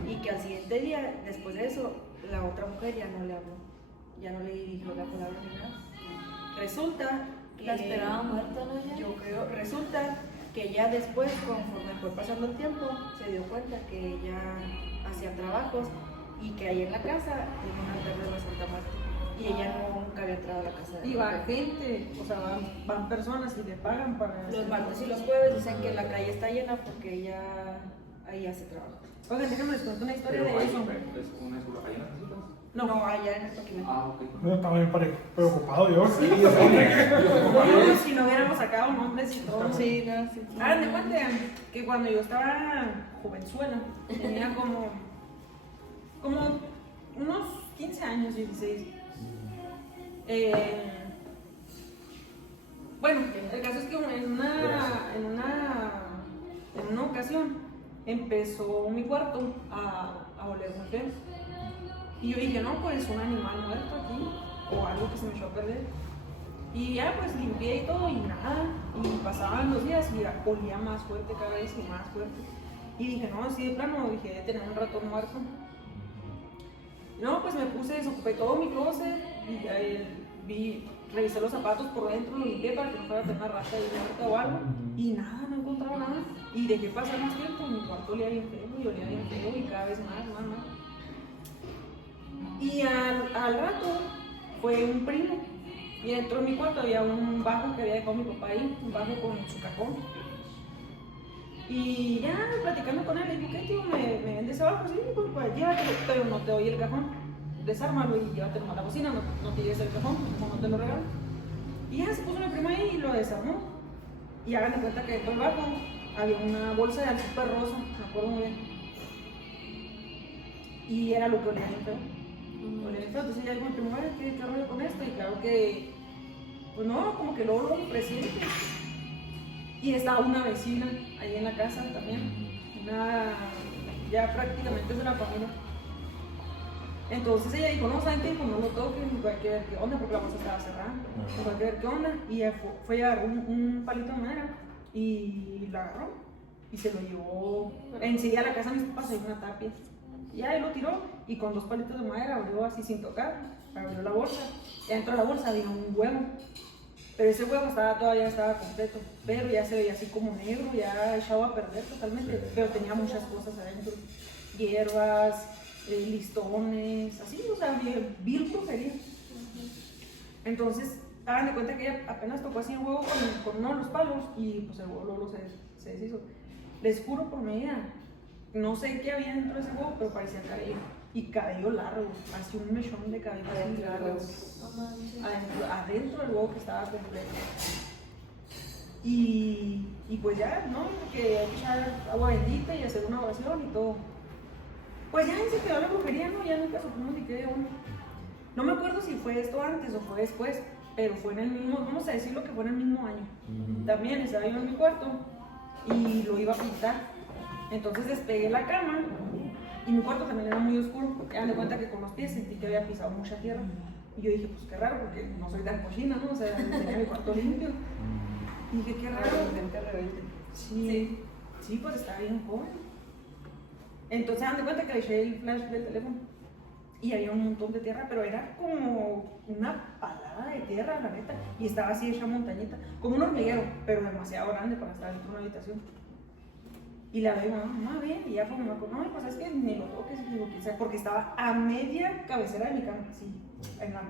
Y que al siguiente día, después de eso, la otra mujer ya no le habló, ya no le dirigió la palabra ni nada. Resulta que La esperaba muerta, ¿no? Ya. yo creo, resulta que ya después, conforme fue pasando el tiempo, se dio cuenta que ella hacía trabajos y que ahí en la casa tenía un altar de la Santa Marta, y ella nunca había entrado a la casa. Y va gente, o sea, van personas y le pagan para... Los martes y los jueves dicen que la calle está llena porque ella ahí hace trabajo. Oigan, déjenme les cuento una historia Pero de hay eso. una escuela, ¿hay unas visitas? No, allá en el Toquimento. Ah, ok. yo estaba bien preocupado yo. Sí, yo sé. No, si no hubiéramos sacado nombres y todo. Sí, no, sí. Hagan de cuenta que cuando yo estaba jovenzuela, tenía como unos 15 años, 16. Bueno, el caso es que en una ocasión empezó mi cuarto a oler muy feo. Y yo dije: no, pues un animal muerto aquí, o algo que se me echó a perder. Y ya pues limpié y todo, y nada. Y pasaban los días y olía más fuerte cada vez y más fuerte. Y dije: no, así de plano, dije, de tener un ratón muerto. No, pues me puse, desocupé todo mi closet y ya revisé los zapatos por dentro, lo limpié para que no fuera a tener una rata ahí muerta o algo. Y nada, no encontraba nada. Y dejé pasar más tiempo, mi cuarto olía bien feo y olía bien feo, y cada vez más. Y al rato fue un primo, y dentro de mi cuarto había un bajo que había dejado mi papá ahí, un bajo con su cajón. Y ya platicando con él, le dije: ¿qué, tío? ¿Me vendes abajo? Sí, pues llévatelo, pero no te doy el cajón. Desármalo y llévatelo a la cocina, no te lleves el cajón, como no te lo regalo. Y ya se puso mi prima ahí y lo desarmó. Y hagan de cuenta que dentro del bajo había una bolsa de azúcar rosa, me acuerdo muy bien. Y era lo que olía bien feo. Olía bien feo. Entonces ya dijo mi prima: ¿qué rollo con esto? Y claro que, pues no, como que luego lo presiente. Y estaba una vecina ahí en la casa también, ya prácticamente es de la familia. Entonces ella dijo: no, ¿saben qué? Pues no lo toquen, hay que ver qué onda, porque la bolsa estaba cerrada. Hay que ver qué onda. Y ella fue a agarrar un palito de madera y lo agarró y se lo llevó enseguida a la casa de mis papás, hay una tapia. Y ahí lo tiró, y con 2 palitos de madera abrió así sin tocar, abrió la bolsa. Y dentro de la bolsa había un huevo. Pero ese huevo todavía estaba completo, pero ya se veía así como negro, ya echado a perder totalmente, sí. Pero tenía muchas cosas adentro, hierbas, listones, así, o sea, vil brujería. Entonces, hagan de cuenta que ella apenas tocó así el huevo con uno de los palos y pues el huevo luego se deshizo. Les juro por mi vida, no sé qué había dentro de ese huevo, pero parecía cabello. Y cabello largo, así un mechón de cabello así largo. Adentro del huevo que estaba completo. Y pues ya, ¿no? Que hay que echar agua bendita y hacer una oración y todo. Pues ya se quedó la brujería, ¿no? Ya nunca supimos ni qué de uno. No me acuerdo si fue esto antes o fue después, pero fue en el mismo, vamos a decirlo que fue en el mismo año. También estaba yo en mi cuarto y lo iba a pintar. Entonces despegué la cama y mi cuarto también era muy oscuro. Ya me di cuenta que con los pies sentí que había pisado mucha tierra. Y yo dije, pues qué raro, porque no soy tan cochina, ¿no? O sea, tenía mi cuarto limpio. Y dije, qué raro. Sí, pues estaba bien joven. Entonces, dan de cuenta que le eché el flash del teléfono y había un montón de tierra, pero era como una palada de tierra, la neta, y estaba así hecha montañita, como un hormiguero, pero demasiado grande para estar dentro de una habitación. Y la veo, mamá, ven, y ya como me acuerdo, no, pues es que ni lo toques, digo, quizás, porque estaba a media cabecera de mi cama, así,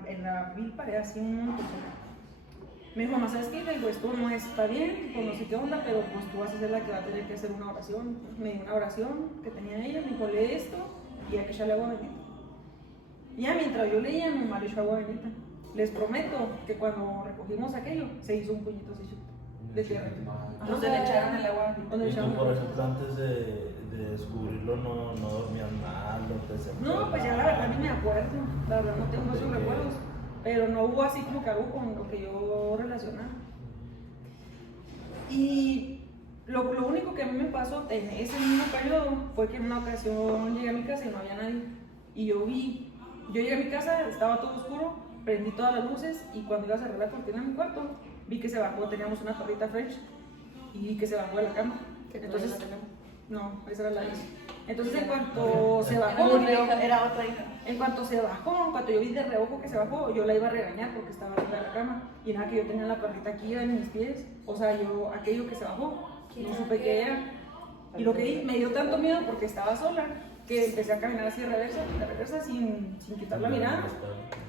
en la vil pared, así un montón. Me dijo, mamá, ¿sabes qué? Le digo, esto no está bien, pues no sé qué onda, pero pues tú vas a ser la que va a tener que hacer una oración. Me dio una oración que tenía ella, me dijo, lee esto y hay que echarle agua bendita. Y ya mientras yo leía, mi mamá le echó agua bendita. Les prometo que cuando recogimos aquello, se hizo un puñito así de tierra. ¿Dónde le echaron el agua? ¿Dónde le ¿Y echaron tú, el por agua? ejemplo, antes de descubrirlo no dormías mal, no te sentías No, pues ya la verdad ni me acuerdo, la verdad no tengo esos recuerdos. Pero no hubo así como que algo con lo que yo relacionaba. Y lo único que a mí me pasó en ese mismo periodo fue que en una ocasión llegué a mi casa y no había nadie. Y yo llegué a mi casa, estaba todo oscuro, prendí todas las luces y cuando iba a cerrar la cortina de mi cuarto, vi que se bajó, teníamos una perrita French y vi que se bajó de la cama. Entonces, no, esa era la hija. Entonces en cuanto se bajó, era otra hija. en cuanto yo vi de reojo que se bajó, yo la iba a regañar porque estaba arriba de la cama. Y nada, que yo tenía la perrita aquí en mis pies. O sea, aquello que se bajó, no supe qué era. Y lo que di, me dio tanto miedo porque estaba sola, que empecé a caminar así de reversa sin quitar la mirada.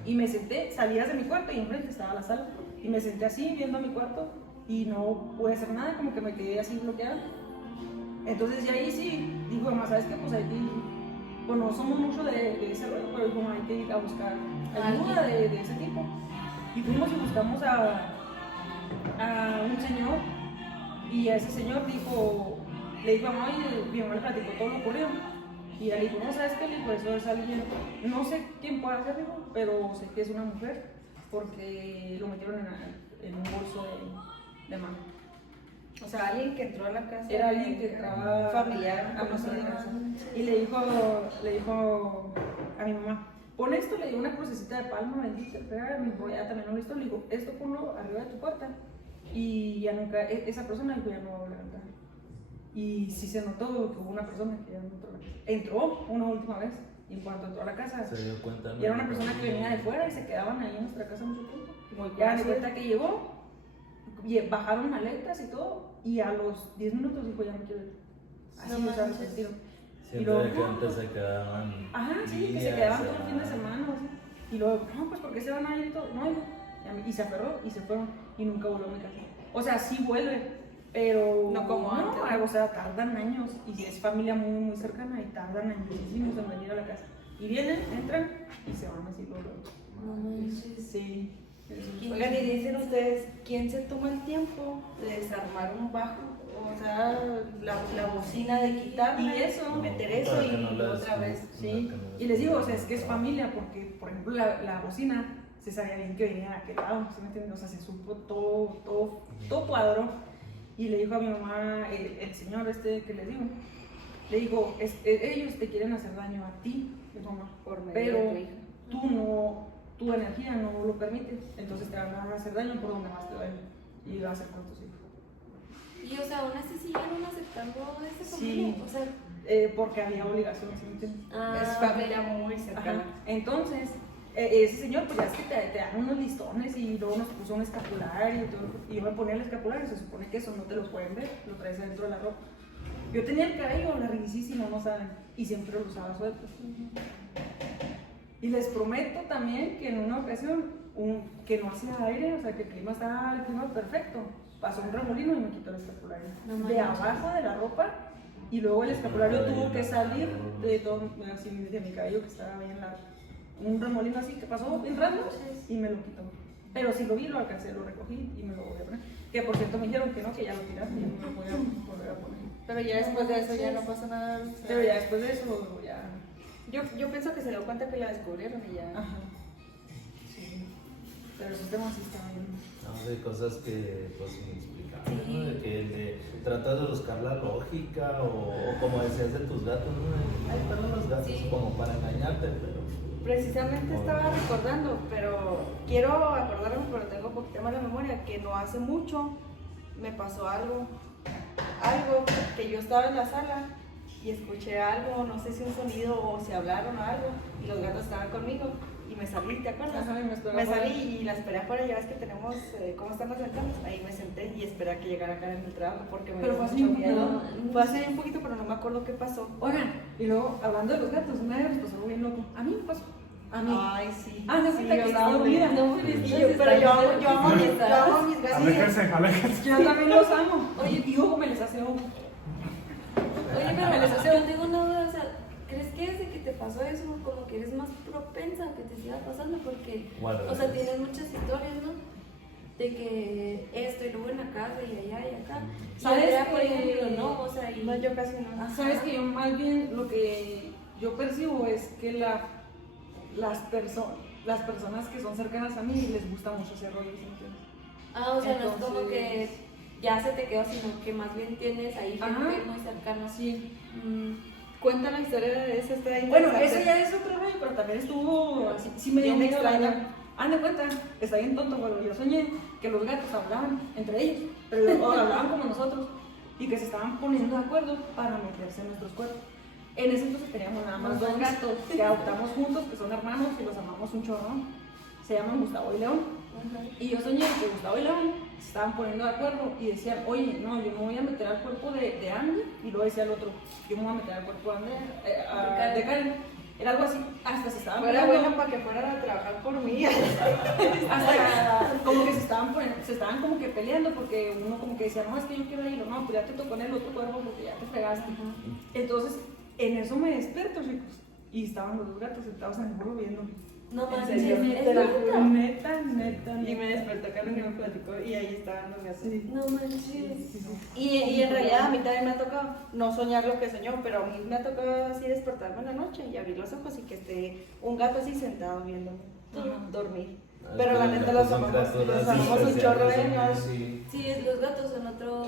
Y me senté, salías de mi cuarto y enfrente estaba la sala. Y me senté así viendo mi cuarto y no pude hacer nada, como que me quedé así bloqueada. Entonces ya ahí sí, dijo, mamá, ¿sabes qué? Pues hay que ir. Pues no somos mucho de ese rollo, pero dijo, mamá, hay que ir a buscar ayuda de ese tipo. Y fuimos y buscamos a un señor, y a ese señor le dijo, mamá, oye, mi mamá le platicó todo lo ocurrido. Y ella le dijo, no, ¿sabes qué? Le dijo, eso es alguien, no sé quién puede hacer, dijo, pero sé que es una mujer, porque lo metieron en un bolso de mano. O sea, alguien que entró a la casa. Era alguien que entraba familiar, conocido. conocido. Y le dijo a mi mamá, pon esto, le dio una crucecita de palma bendita, mi ya también lo listo, le digo, esto ponlo arriba de tu puerta. Y ya nunca, esa persona dijo, ya no va a volver a entrar. Y sí se notó que hubo una persona que ya no entró a la casa. Entró una última vez, y en cuanto entró a la casa, se dio cuenta, y era una persona que venía de fuera y se quedaban ahí en nuestra casa mucho tiempo. Muy Ya de cuenta que llegó, y bajaron maletas y todo, y a los 10 minutos dijo, ya no quiero ir. Así nos han sentido. Siempre de que antes se quedaban. Ajá, sí, que se quedaban todo el fin de semana o así. Y luego, no, pues ¿por qué se van a ir y todo? No, y se aferró y se fueron y nunca volvió a mi casa. O sea, sí vuelve, pero no como antes. O sea, tardan años, y si es familia muy, muy cercana, y tardan años en venir a la casa. Y vienen, entran y se van así luego. Sí. Oigan, y dicen ustedes, ¿quién se toma el tiempo de desarmar un bajo? O sea, la bocina de quitarla, y eso, meter eso y otra vez. Sí, y les digo, o sea, es que es familia, porque, por ejemplo, la bocina se sabía bien que venía de aquel lado, ¿sí me entiendes? O sea, se supo todo cuadro. Y le dijo a mi mamá, el señor que les digo, le dijo, ellos te quieren hacer daño a ti, mamá, pero tu energía no lo permite, entonces te van a hacer daño por donde más te duele, y va a ser con tus hijos. Y o sea, aún así siguieron aceptando ese Sí, familia, o sea, porque había obligación, ¿sí me entiendes? Es familia muy cercana. Ajá. Entonces, ese señor, pues ya es que te dan unos listones y luego nos puso un escapulario y todo. Y yo me ponía el escapulario, se supone que eso no te lo pueden ver, lo traes adentro de la ropa. Yo tenía el cabello larguísimo, no saben, y siempre lo usaba suelto. Y les prometo también que en una ocasión, que no hacía aire, o sea, que el clima perfecto, pasó un remolino y me quitó el escapulario. De abajo de la ropa, y luego el escapulario tuvo que salir de mi cabello que estaba bien largo. Un remolino así que pasó bien rápido y me lo quitó. Pero si lo vi, lo alcancé, lo recogí y me lo volví a poner. Que por cierto me dijeron que no, que ya lo tiraste y ya no lo voy a volver a poner. Pero ya después de eso ya no pasa nada. O sea, Pero ya después de eso, ya. yo pienso que se dio cuenta que la descubrieron y ya. Ajá. Sí. Pero esos temas sí están bien. No, de cosas que pues inexplicables, ¿no? De que tratas de buscar la lógica o como decías de tus gatos, ¿no? Ay, fueron los gatos como para engañarte, pero... Precisamente estaba recordando, pero quiero acordarme, pero tengo poquito más de memoria, que no hace mucho me pasó algo que yo estaba en la sala y escuché algo, no sé si un sonido o si hablaron o algo, y los gatos estaban conmigo y me salí, ¿te acuerdas? Ajá, me salí y la esperé afuera, ya ves que tenemos, ¿cómo están las ventanas? Ahí me senté y esperé a que llegara acá en el trabajo porque me Pero dio fue mucho así, miedo. Fue hace un poquito, pero no me acuerdo qué pasó. Oigan, y luego hablando de los gatos, una vez nos pasó algo bien loco. A mí me pasó. A mí. Ay, sí. Ah, me sí, cuenta que yo estaba sí, dormida. No, pero yo amo a mis gatos. Aléjense. Yo también los amo. Oye, y Hugo me les hace Hugo. Oye, pero yo tengo una duda, o sea, ¿crees que desde que te pasó eso, como que eres más propensa a que te siga pasando? Porque, o sea, tienes muchas historias, ¿no? De que esto y luego en la casa y allá y acá. ¿Sabes Andrea, que- por ejemplo, no, o sea, y... No, yo casi no. Ajá. Sabes que yo más bien lo que yo percibo es que las personas que son cercanas a mí les gusta mucho ese rollo, ¿entiendes? Ah, o sea, no es como Entonces- que ya se te quedó, sino que más bien tienes ahí gente Ajá. muy cercana. Sí. Cuenta la historia de esa, está Bueno, interesante. eso ya es otro rollo, pero también estuvo así, sí me dio Bien miedo, la extraño. verdad. Haz de cuenta, está bien tonto, pero yo soñé que los gatos hablaban entre ellos, pero hablaban como nosotros, y que se estaban poniendo de acuerdo para meterse en nuestros cuerpos. En ese entonces teníamos nada más dos gatos que adoptamos juntos, que son hermanos y los amamos un chorro. Se llaman Gustavo y León. Y yo soñé que Gustavo y León se estaban poniendo de acuerdo y decían, oye, no, yo me voy a meter al cuerpo de Andy, y luego decía el otro, yo me voy a meter al cuerpo de Andrea, de Karen. Era algo así, hasta se estaban Fuera peleando. bueno para que fueran a trabajar por mí. Hasta como que se estaban como que peleando porque uno como que decía, no, es que yo quiero ir, no, pues ya te tocó en el otro cuerpo porque ya te fregaste. Entonces, en eso me despierto, chicos, y estaban los dos gatos sentados en el muro viendo. No ¿En manches, serio? ¿es Te lo neta? juro, neta. Y me despertó Carlos y me platicó y ahí estaban los gatos. No manches. Y en realidad a mí también me ha tocado no soñar lo que soñó, pero a mí me ha tocado así despertarme en la noche y abrir los ojos y que esté un gato así sentado viéndome dormir. Pero la neta los amamos un chorro de años. Sí. Sí, los gatos son otro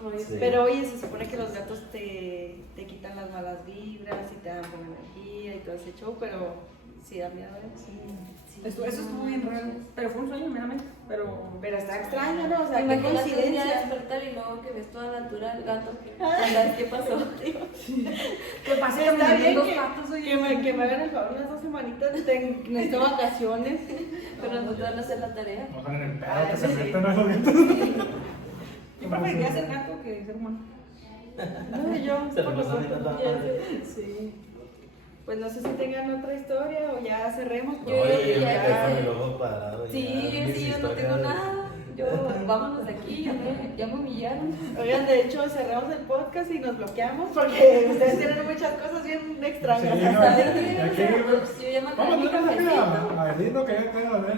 rollo. Sí. Pero oye, se supone que los gatos te quitan las malas vibras y te dan buena energía y todo ese show, pero sí da miedo, ¿eh? Eso estuvo bien raro, pero fue un sueño meramente, Pero está extraño, ¿no? O sea, qué Imagínate un día coincidencia. despertar y luego que ves toda la altura del gato. ¿Sabes qué pasó? que pasé Está bien dos que, patos, oye. que me hagan el favor unas 2 semanitas, necesito vacaciones. Pero no te van a hacer la tarea. No están en el pedo, que Ah, se sí. meten a los gatos. Yo preferiría ser gato que ser humano. No, yo, Se por lo pasan nosotros, a ya la sé. Sí. Pues no sé si tengan otra historia o ya cerremos. Yo Oye, ya me que quedé con sé. el ojo parado. Sí, yo no tengo nada. Vámonos de aquí, ya me humillaron. Oigan, de hecho, cerramos el podcast y nos bloqueamos porque ustedes tienen muchas cosas bien extrañas. Sí, no, ¿Sabes aquí- qué? aquí- Yo ya me acabé Vamos, mi no te cafecito. a lindo que ya te a ver.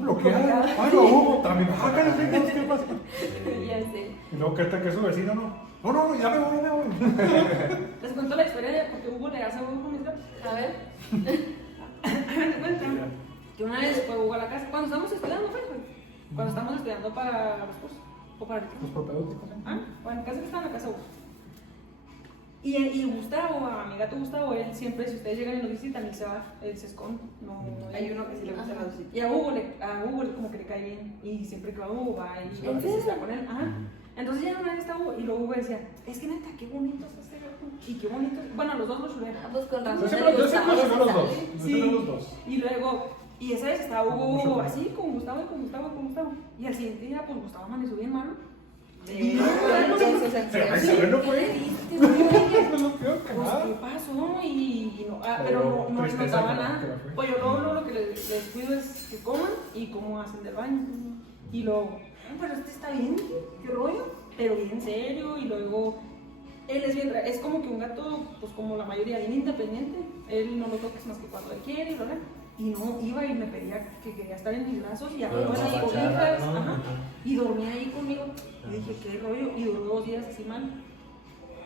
Bloqueado. Ay, no hubo. También. ¿Qué pasa? Ya sé. Y luego que este que es su vecino, no. No, ya me voy. Les cuento la historia de porque Hugo le hace a Hugo con mis gatos. A ver. Hagan de cuenta que una vez fue Hugo a la casa, cuando estábamos estudiando, güey. Cuando estábamos estudiando para los cursos, o para el Los propedéuticos. bueno, casi que estaba en la casa Hugo. Y Gustavo, a mi gato Gustavo, él siempre, si ustedes llegan y lo visitan, él se va, él se esconde. No, Hay uno que sí le gusta la dulcita. Y a Hugo como que le cae bien. Y siempre que va Hugo va y ¿En se está serio? con él. Ajá. Entonces ya una vez está Hugo y luego Hugo decía, es que neta, qué bonito es este gato. Y qué bonito. Bueno, los dos lo chulean. Ah, pues con razón. Yo siempre los dos. Sí. Los dos. Y luego, y esa vez estaba Hugo así, con Gustavo. Y al siguiente día, pues Gustavo amaneció bien malo. Entonces, Ay, ¿sabes? No fue. No es lo peor que Pues, nada. ¿qué pasó? Y no, pero Pero no tristeza notaba que nada. no fue. Pues yo luego lo que les cuido es que coman y cómo hacen del baño. Y luego, pero este está bien, qué rollo, pero bien serio. Y luego, él es bien, es como que un gato, pues como la mayoría, bien independiente. Él no lo toques más que cuando él quiere, ¿verdad? Y no, iba y me pedía que quería estar en mis brazos y agarraba Pero las no, cobijas, ¿no? ajá, y dormía ahí conmigo. Y dije, qué rollo, y duró 2 días así mal.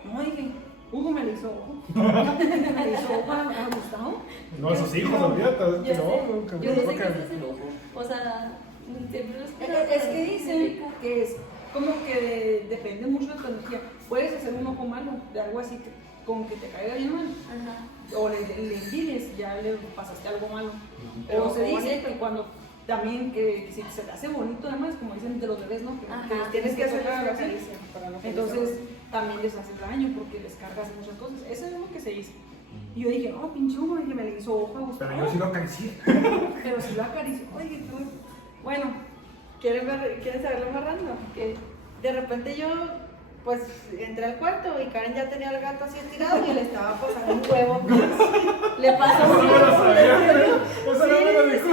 No, dije, Hugo me le hizo ojo. Me le hizo ojo a Gustavo. No, a sus hijos, olvídate. Yo Que sé, no, que yo no sé no, qué es ese lujo. O sea, siempre los Es que dicen que es como que depende mucho de tu energía. Puedes hacer un ojo malo, de algo así que con que te caiga bien mal. Ajá. O le envidies, ya le pasaste algo malo. Pero O se dice bonito. que cuando también que si se te hace bonito, además, como dicen de los bebés, ¿no? Que Ajá. tienes que hacer tocar la así. caricia para no Entonces también les haces daño porque les cargas muchas cosas. Eso es lo que se dice. Y yo dije, no, pinche Hugo, que me le hizo ojo a Gustavo. Pero yo sí lo acaricié. Pero si lo acarició, oye, tú. Bueno, ¿Quieren saber lo más random? Que de repente yo, pues, entré al cuarto y Karen ya tenía al gato así estirado y le estaba pasando un huevo. Le pasó un Eso no lo huevo. sabía. Eso no me lo dijo.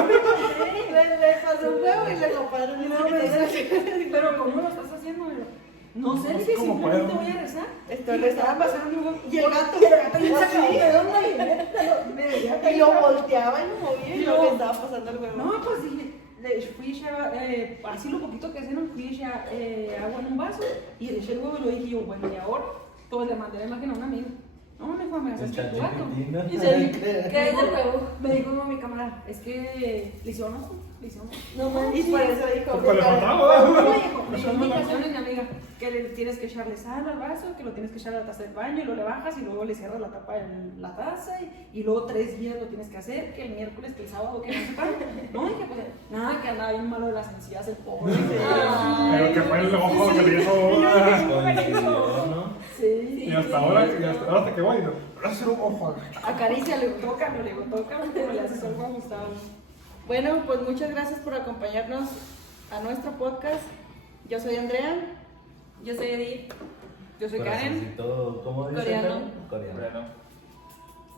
Le pasó un huevo y le compadre no me dice, pero ¿cómo lo estás haciendo? No sé, No sé dije, cómo simplemente puedo. voy a rezar. Estoy Y le estaba rezando. pasando un huevo. Y el gato bien sacado de onda me veía y lo volteaba y lo movía y Y lo luego- le estaba pasando el huevo. No, pues dije, fui a echar, así lo poquito que hacía, ¿no? Fui a echar agua en un vaso y le eché el huevo y lo dije yo, bueno, ¿y ahora? Pues le mandé la imagen a un amigo. No, me dijo, me haces tu gato. Y se dijo, ¿Qué es el huevo? me dijo, no, mi camarada, es que le hicieron ojo, le hicieron ojo. No manches. Y por eso dijo. Pues le faltaba. No, dijo, mi indicación es mi amiga, que le tienes que echarle sal al vaso, que lo tienes que echar a la taza del baño y luego le bajas y luego le cierras la tapa de la taza y luego 3 días lo tienes que hacer, que el miércoles, que el sábado, que no sé cuándo. No, dije, pues nada, que andaba bien malo de las encías el pobre. Pero que fue el ojo que le hizo. Coincidió, ¿no? Sí. Y hasta ahora que voy, no. Pero hacer un ojo. Acaríciale, tócame, le digo, tócame, pero le haces algo a Gustavo. Bueno, pues muchas gracias por acompañarnos a nuestro podcast. Yo soy Andrea. Yo soy Edith. Yo soy Karen. Corazoncito, ¿cómo dice Coreano. Karen? Coreano. Bueno.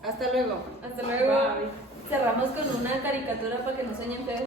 Hasta luego. Hasta luego. Bye. Cerramos con una caricatura para que no sueñen feo.